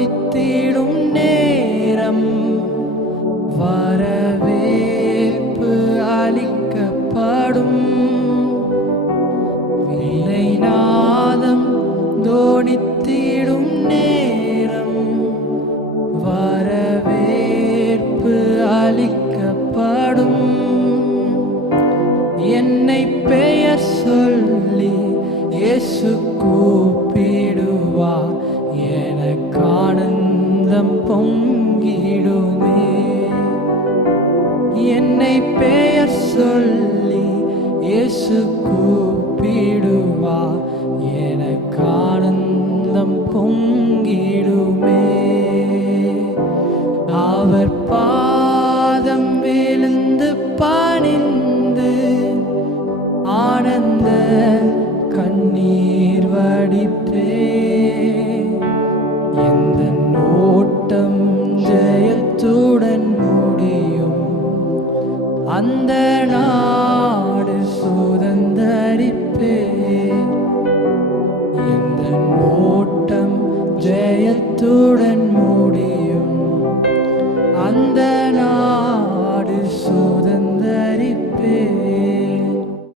தோணித்திடும் நேரம் வரவேற்பு அளிக்கப்படும். வீணை நாதம் தோணித்திடும் நேரம் வரவேற்பு அளிக்கப்படும். என்னை பெயர் சொல்லி இயேசு கூப்பிடுவார், எனக்கு ஆனந்தம் பொங்கிடுமே. என்னை பெயர் சொல்லி இயேசு கூப்பிடுவார், எனக்கு ஆனந்தம் பொங்கிடுமே. அவர் பாதம் விழுந்து பணிந்து ஆனந்த கண்ணீர் வடிப்பே. எந்த ஓட்டம் ஜெயத்துடன் முடியும், அந்த நாடு சுதந்தரிப்பே. எந்த ஓட்டம் ஜெயத்துடன்